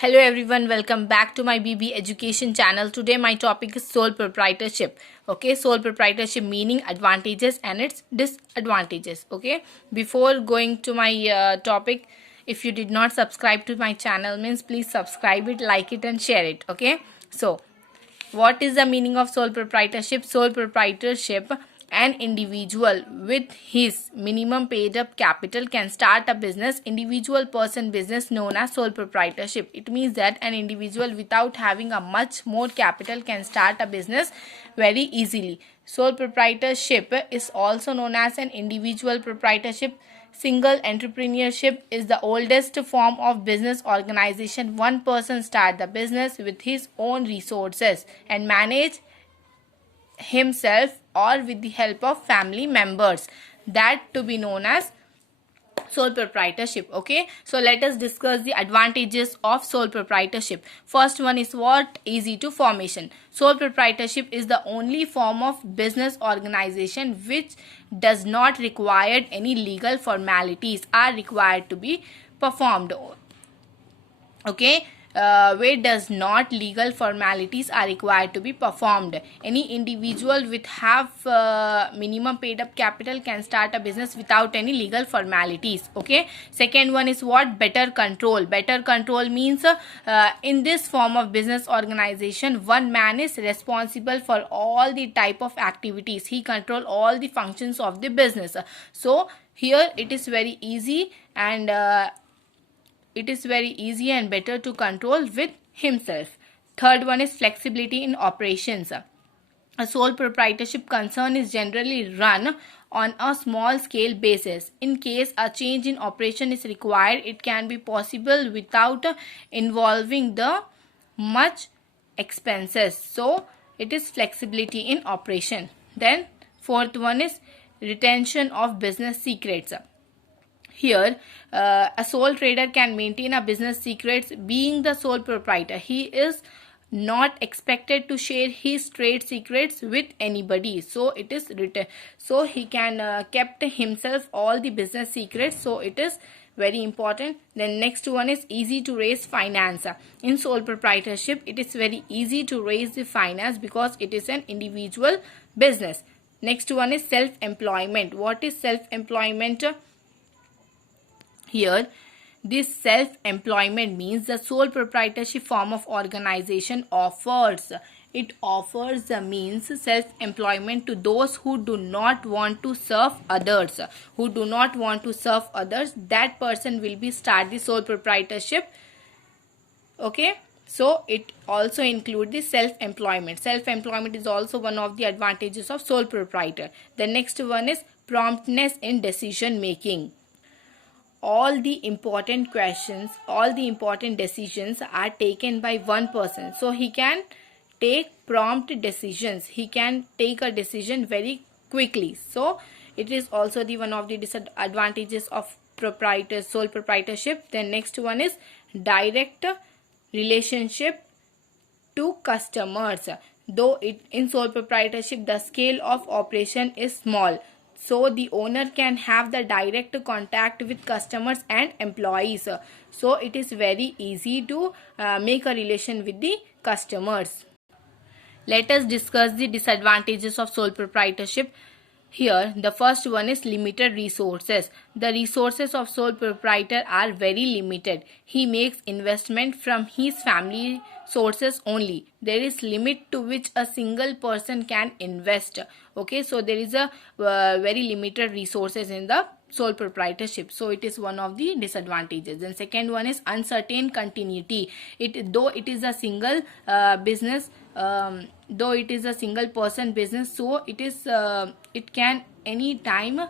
Hello everyone, welcome back to my BB Education channel. Today my topic is sole proprietorship. Okay, sole proprietorship meaning, advantages and its disadvantages. Okay, before going to my topic, if you did not subscribe to my channel, means please subscribe it, like it and share it. Okay, so what is the meaning of sole proprietorship? Sole proprietorship, an individual with his minimum paid up capital can start a business. Individual person business known as sole proprietorship. It means that an individual without having a much more capital can start a business very easily. Sole proprietorship is also known as an individual proprietorship. Single entrepreneurship is the oldest form of business organization. One person starts the business with his own resources and manage himself or with the help of family members. That to be known as sole proprietorship. Okay, so let us discuss the advantages of sole proprietorship. First one is what? Easy to formation. Sole proprietorship is the only form of business organization which does not require any legal formalities are required to be performed. Okay, where does not legal formalities are required to be performed. Any individual with have minimum paid up capital can start a business without any legal formalities. Okay, second one is what? Better control. Better control means in this form of business organization, one man is responsible for all the type of activities. He control all the functions of the business. So here it is very easy and better to control with himself. Third one is flexibility in operations. A sole proprietorship concern is generally run on a small scale basis. In case a change in operation is required, it can be possible without involving the much expenses. So it is flexibility in operation. Then fourth one is retention of business secrets. Here, a sole trader can maintain a business secrets. Being the sole proprietor, he is not expected to share his trade secrets with anybody. So it is written. So he can kept himself all the business secrets. So it is very important. Then next one is easy to raise finance. In sole proprietorship, it is very easy to raise the finance because it is an individual business. Next one is self-employment. What is self-employment? Here, this self-employment means the sole proprietorship form of organization offers. It offers the means self-employment to those who do not want to serve others. Who do not want to serve others, that person will be start the sole proprietorship. Okay. So it also includes the self-employment. Self-employment is also one of the advantages of sole proprietor. The next one is promptness in decision making. All the important questions, all the important decisions are taken by one person. So he can take prompt decisions. He can take a decision very quickly. So it is also the one of the disadvantages of sole proprietorship. Then next one is direct relationship to customers. Though in sole proprietorship the scale of operation is small, so the owner can have the direct contact with customers and employees. So it is very easy to make a relation with the customers. Let us discuss the disadvantages of sole proprietorship. Here, the first one is limited resources. The resources of sole proprietor are very limited. He makes investment from his family sources only. There is limit to which a single person can invest. Okay, so there is a very limited resources in the sole proprietorship. So it is one of the disadvantages. Then second one is uncertain continuity. Though it is a single business, though it is a single person business, so it can any time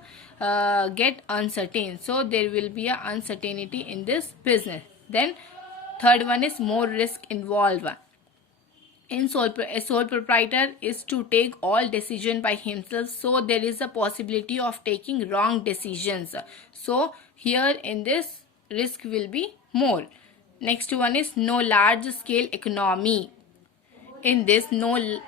get uncertain. So there will be a uncertainty in this business. Then third one is more risk involved. In a sole proprietor is to take all decision by himself, so there is a possibility of taking wrong decisions. So here in this risk will be more. Next one is no large scale economy. In this no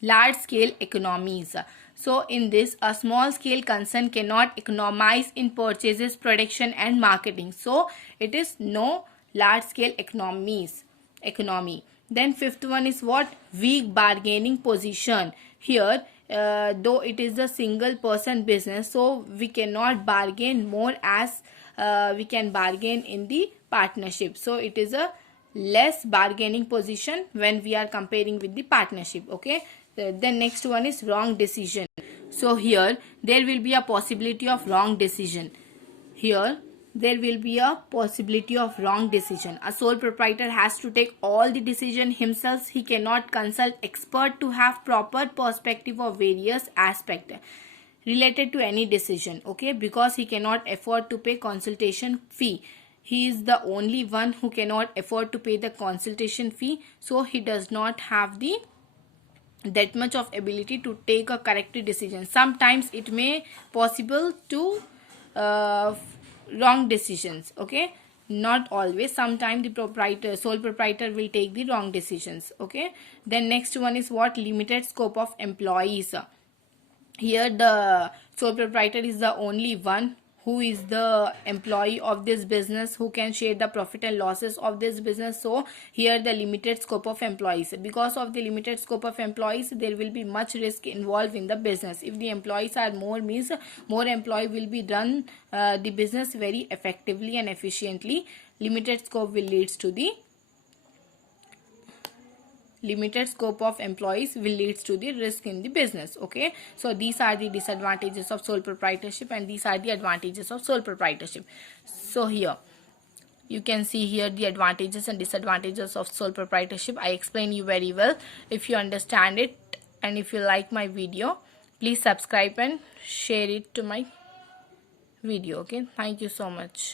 large scale economies. So in this, a small scale concern cannot economize in purchases, production and marketing. So it is no large scale economy. Then fifth one is what? Weak bargaining position. Here though it is a single person business, so we cannot bargain more as we can bargain in the partnership. So it is a less bargaining position when we are comparing with the partnership. Okay, the next one is wrong decision. So here there will be a possibility of wrong decision. Here there will be a possibility of wrong decision. A sole proprietor has to take all the decision himself. He cannot consult expert to have proper perspective of various aspects related to any decision. Okay, because he cannot afford to pay consultation fee. He is the only one who cannot afford to pay the consultation fee, so he does not have the that much of ability to take a correct decision. Sometimes it may possible to wrong decisions. Okay, not always. Sometimes the sole proprietor will take the wrong decisions. Okay, then next one is what? Limited scope of employees. Here the sole proprietor is the only one who is the employee of this business, who can share the profit and losses of this business. So here the limited scope of employees. Because of the limited scope of employees, there will be much risk involved in the business. If the employees are more, means more employee will be run the business very effectively and efficiently. Limited scope will leads to the limited scope of employees will leads to the risk in the business. Okay, so these are the disadvantages of sole proprietorship and these are the advantages of sole proprietorship. So here you can see here the advantages and disadvantages of sole proprietorship. I explain you very well. If you understand it and if you like my video, please subscribe and share it to my video. Okay, thank you so much.